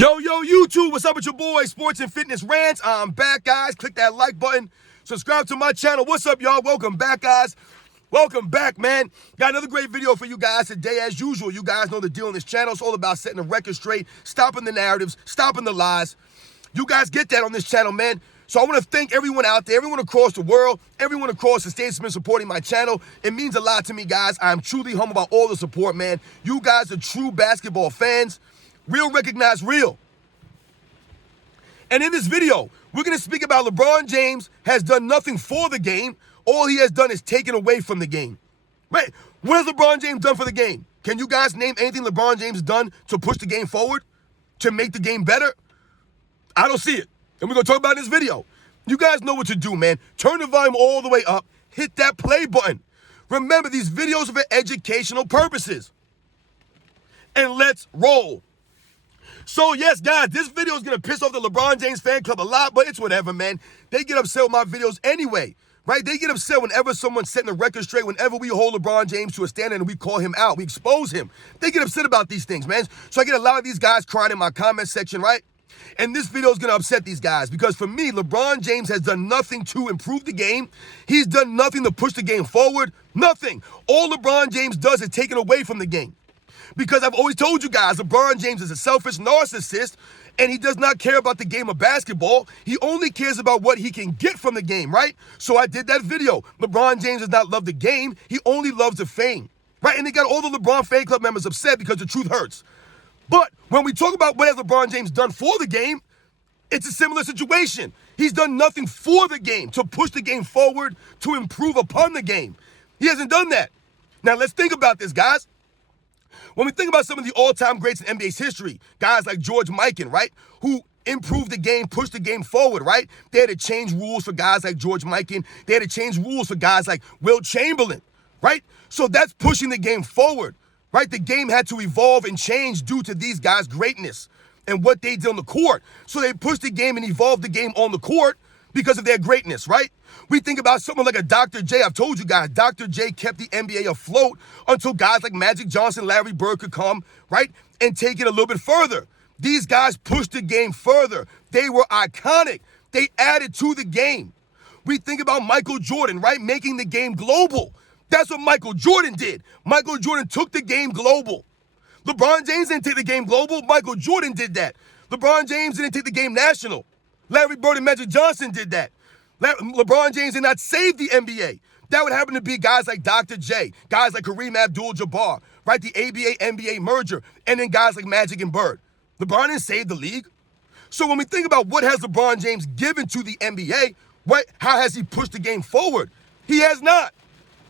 Yo, YouTube, what's up with your boy, Sports and Fitness Rants? I'm back, guys. Click that like button. Subscribe to my channel. What's up, y'all? Welcome back, guys. Welcome back, man. Got another great video for you guys today, as usual. You guys know the deal on this channel. It's all about setting the record straight, stopping the narratives, stopping the lies. You guys get that on this channel, man. So I want to thank everyone out there, everyone across the world, everyone across the states has been supporting my channel. It means a lot to me, guys. I'm truly humbled about all the support, man. You guys are true basketball fans. Real recognize real. And in this video, we're going to speak about LeBron James has done nothing for the game. All he has done is taken away from the game. Right? What has LeBron James done for the game? Can you guys name anything LeBron James has done to push the game forward? To make the game better? I don't see it. And we're going to talk about it in this video. You guys know what to do, man. Turn the volume all the way up. Hit that play button. Remember, these videos are for educational purposes. And let's roll. So, yes, guys, this video is going to piss off the LeBron James fan club a lot, but it's whatever, man. They get upset with my videos anyway, right? They get upset whenever someone's setting the record straight, whenever we hold LeBron James to a standard and we call him out, we expose him. They get upset about these things, man. So I get a lot of these guys crying in my comment section, right? And this video is going to upset these guys because for me, LeBron James has done nothing to improve the game. He's done nothing to push the game forward. Nothing. All LeBron James does is take it away from the game. Because I've always told you guys, LeBron James is a selfish narcissist, and he does not care about the game of basketball. He only cares about what he can get from the game, right? So I did that video. LeBron James does not love the game. He only loves the fame, right? And they got all the LeBron fan club members upset because the truth hurts. But when we talk about what has LeBron James done for the game, it's a similar situation. He's done nothing for the game, to push the game forward, to improve upon the game. He hasn't done that. Now, let's think about this, guys. When we think about some of the all-time greats in NBA's history, guys like George Mikan, right, who improved the game, pushed the game forward, right? They had to change rules for guys like George Mikan. They had to change rules for guys like Will Chamberlain, right? So that's pushing the game forward, right? The game had to evolve and change due to these guys' greatness and what they did on the court. So they pushed the game and evolved the game on the court because of their greatness, right? We think about someone like a Dr. J. I've told you guys, Dr. J kept the NBA afloat until guys like Magic Johnson, Larry Bird could come, right, and take it a little bit further. These guys pushed the game further. They were iconic. They added to the game. We think about Michael Jordan, right, making the game global. That's what Michael Jordan did. Michael Jordan took the game global. LeBron James didn't take the game global. Michael Jordan did that. LeBron James didn't take the game national. Larry Bird and Magic Johnson did that. LeBron James did not save the NBA. That would happen to be guys like Dr. J, guys like Kareem Abdul-Jabbar, right? The ABA-NBA merger, and then guys like Magic and Bird. LeBron didn't save the league. So when we think about what has LeBron James given to the NBA, right? How has he pushed the game forward? He has not.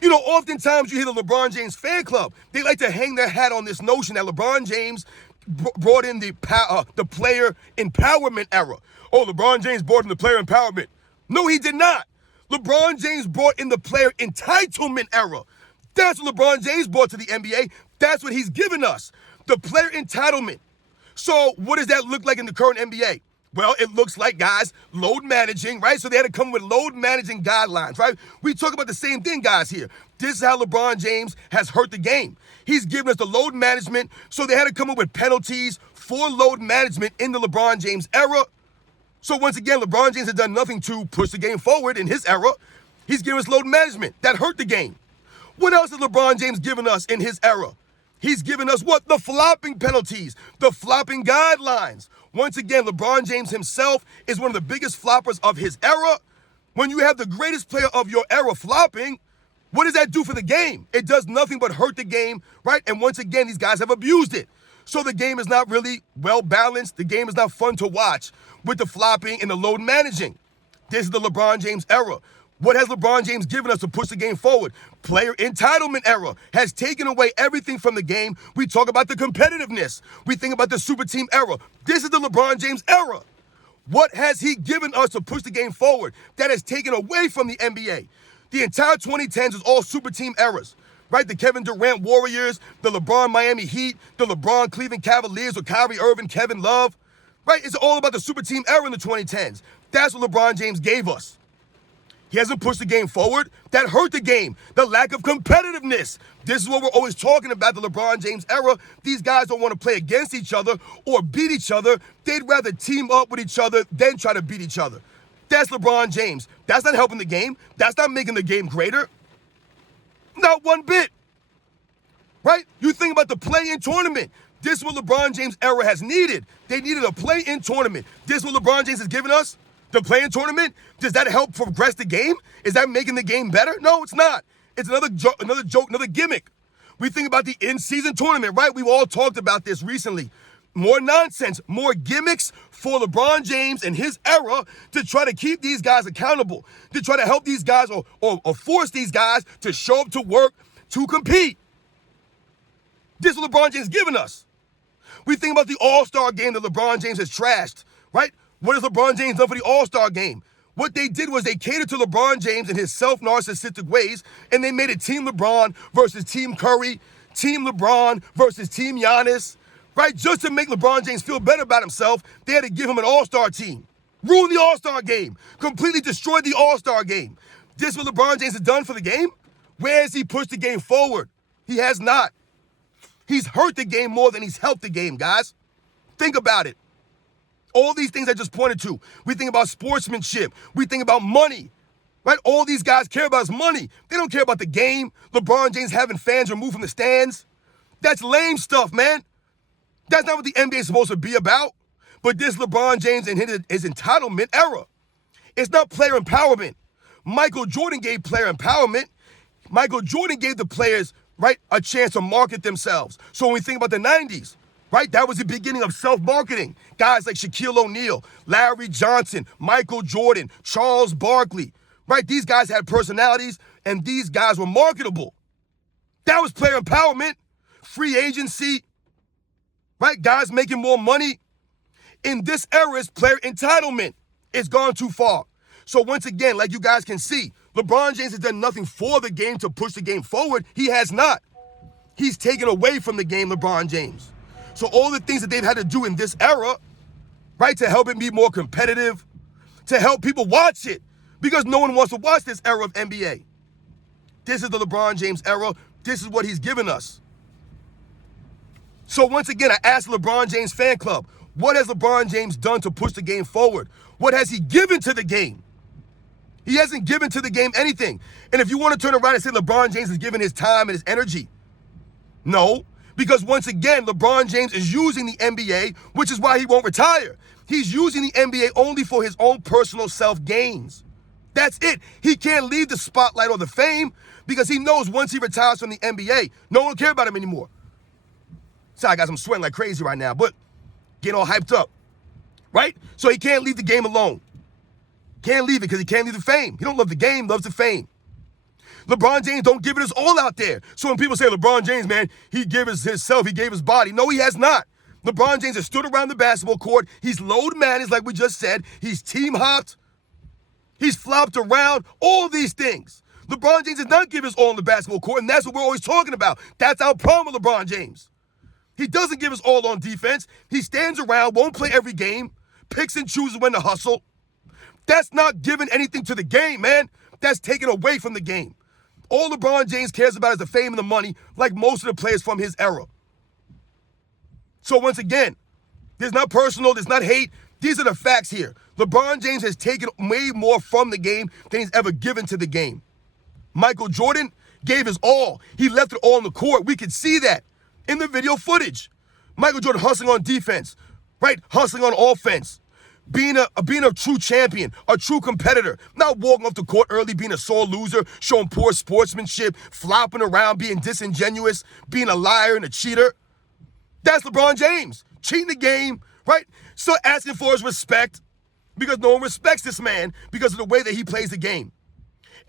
You know, oftentimes you hear the LeBron James fan club. They like to hang their hat on this notion that LeBron James brought in the player empowerment era. Oh, LeBron James brought in the player empowerment. No, he did not. LeBron James brought in the player entitlement era. That's what LeBron James brought to the NBA. That's what he's given us, the player entitlement. So what does that look like in the current NBA? Well, it looks like, guys, load managing, right? So they had to come with load managing guidelines, right? We talk about the same thing, guys, here. This is how LeBron James has hurt the game. He's given us the load management, so they had to come up with penalties for load management in the LeBron James era. So once again, LeBron James has done nothing to push the game forward in his era. He's given us load management. That hurt the game. What else has LeBron James given us in his era? He's given us what? The flopping penalties, the flopping guidelines. Once again, LeBron James himself is one of the biggest floppers of his era. When you have the greatest player of your era flopping, what does that do for the game? It does nothing but hurt the game, right? And once again, these guys have abused it. So the game is not really well balanced. The game is not fun to watch with the flopping and the load managing. This is the LeBron James era. What has LeBron James given us to push the game forward? Player entitlement era has taken away everything from the game. We talk about the competitiveness. We think about the super team era. This is the LeBron James era. What has he given us to push the game forward that has taken away from the NBA? The entire 2010s was all super team eras, right? The Kevin Durant Warriors, the LeBron Miami Heat, the LeBron Cleveland Cavaliers with Kyrie Irving, Kevin Love, right? It's all about the super team era in the 2010s. That's what LeBron James gave us. He hasn't pushed the game forward. That hurt the game. The lack of competitiveness. This is what we're always talking about, the LeBron James era. These guys don't want to play against each other or beat each other. They'd rather team up with each other than try to beat each other. That's LeBron James. That's not helping the game. That's not making the game greater. Not one bit. Right? You think about the play-in tournament. This is what LeBron James' era has needed. They needed a play-in tournament. This is what LeBron James has given us. The play-in tournament, does that help progress the game? Is that making the game better? No, it's not. It's another joke, another gimmick. We think about the in-season tournament, right? We've all talked about this recently. More nonsense, more gimmicks for LeBron James and his era to try to keep these guys accountable, to try to help these guys or force these guys to show up to work to compete. This is what LeBron James has given us. We think about the All-Star game that LeBron James has trashed, right? What has LeBron James done for the All-Star game? What they did was they catered to LeBron James in his self-narcissistic ways, and they made it Team LeBron versus Team Curry, Team LeBron versus Team Giannis, right? Just to make LeBron James feel better about himself, they had to give him an All-Star team. Ruin the All-Star game. Completely destroyed the All-Star game. This is what LeBron James has done for the game? Where has he pushed the game forward? He has not. He's hurt the game more than he's helped the game, guys. Think about it. All these things I just pointed to. We think about sportsmanship. We think about money, right? All these guys care about is money. They don't care about the game. LeBron James having fans removed from the stands. That's lame stuff, man. That's not what the NBA is supposed to be about. But this LeBron James and his entitlement era. It's not player empowerment. Michael Jordan gave player empowerment. Michael Jordan gave the players, right, a chance to market themselves. So when we think about the 90s, right, that was the beginning of self-marketing. Guys like Shaquille O'Neal, Larry Johnson, Michael Jordan, Charles Barkley, right? These guys had personalities, and these guys were marketable. That was player empowerment, free agency, right? Guys making more money. In this era, it's player entitlement. It's gone too far. So once again, like you guys can see, LeBron James has done nothing for the game to push the game forward. He has not. He's taken away from the game, LeBron James. So all the things that they've had to do in this era, right, to help it be more competitive, to help people watch it, because no one wants to watch this era of NBA. This is the LeBron James era. This is what he's given us. So once again, I asked the LeBron James fan club, what has LeBron James done to push the game forward? What has he given to the game? He hasn't given to the game anything. And if you want to turn around and say LeBron James has given his time and his energy, no. Because once again, LeBron James is using the NBA, which is why he won't retire. He's using the NBA only for his own personal self-gains. That's it. He can't leave the spotlight or the fame because he knows once he retires from the NBA, no one will care about him anymore. Sorry, guys, I'm sweating like crazy right now, but getting all hyped up, right? So he can't leave the game alone. Can't leave it because he can't leave the fame. He don't love the game, loves the fame. LeBron James don't give it his all out there. So when people say LeBron James, man, he gave himself, he gave his body. No, he has not. LeBron James has stood around the basketball court. He's load managed, like we just said. He's team hopped. He's flopped around. All these things. LeBron James does not give his all on the basketball court, and that's what we're always talking about. That's our problem with LeBron James. He doesn't give his all on defense. He stands around, won't play every game, picks and chooses when to hustle. That's not giving anything to the game, man. That's taken away from the game. All LeBron James cares about is the fame and the money, like most of the players from his era. So once again, there's not personal, there's not hate. These are the facts here. LeBron James has taken way more from the game than he's ever given to the game. Michael Jordan gave his all. He left it all on the court. We could see that in the video footage. Michael Jordan hustling on defense, right? Hustling on offense. Being a true champion, a true competitor, not walking off the court early, being a sore loser, showing poor sportsmanship, flopping around, being disingenuous, being a liar and a cheater. That's LeBron James, cheating the game, right? So asking for his respect because no one respects this man because of the way that he plays the game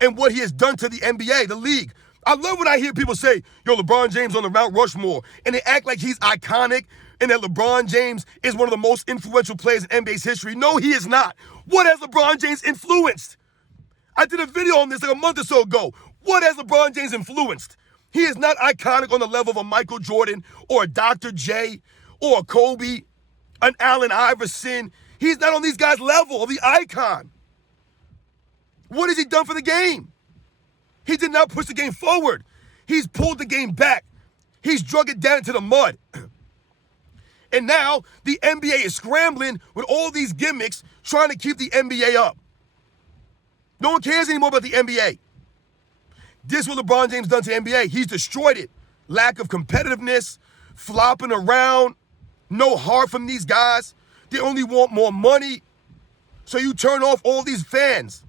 and what he has done to the NBA, the league. I love when I hear people say, yo, LeBron James on the Mount Rushmore, and they act like he's iconic and that LeBron James is one of the most influential players in NBA's history. No, he is not. What has LeBron James influenced? I did a video on this like a month or so ago. What has LeBron James influenced? He is not iconic on the level of a Michael Jordan or a Dr. J or a Kobe, an Allen Iverson. He's not on these guys' level of the icon. What has he done for the game? He did not push the game forward. He's pulled the game back. He's drug it down into the mud. And now the NBA is scrambling with all these gimmicks trying to keep the NBA up. No one cares anymore about the NBA. This is what LeBron James done to the NBA. He's destroyed it. Lack of competitiveness, flopping around, no heart from these guys. They only want more money. So you turn off all these fans.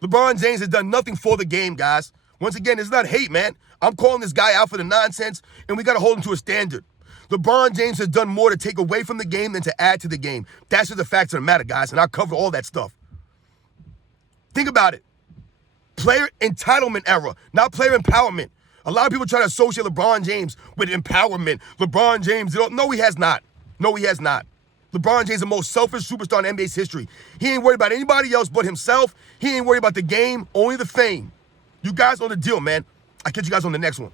LeBron James has done nothing for the game, guys. Once again, it's not hate, man. I'm calling this guy out for the nonsense, and we got to hold him to a standard. LeBron James has done more to take away from the game than to add to the game. That's just the facts of the matter, guys, and I'll cover all that stuff. Think about it. Player entitlement era, not player empowerment. A lot of people try to associate LeBron James with empowerment. LeBron James, no, he has not. No, he has not. LeBron James is the most selfish superstar in NBA's history. He ain't worried about anybody else but himself. He ain't worried about the game, only the fame. You guys know the deal, man. I'll catch you guys on the next one.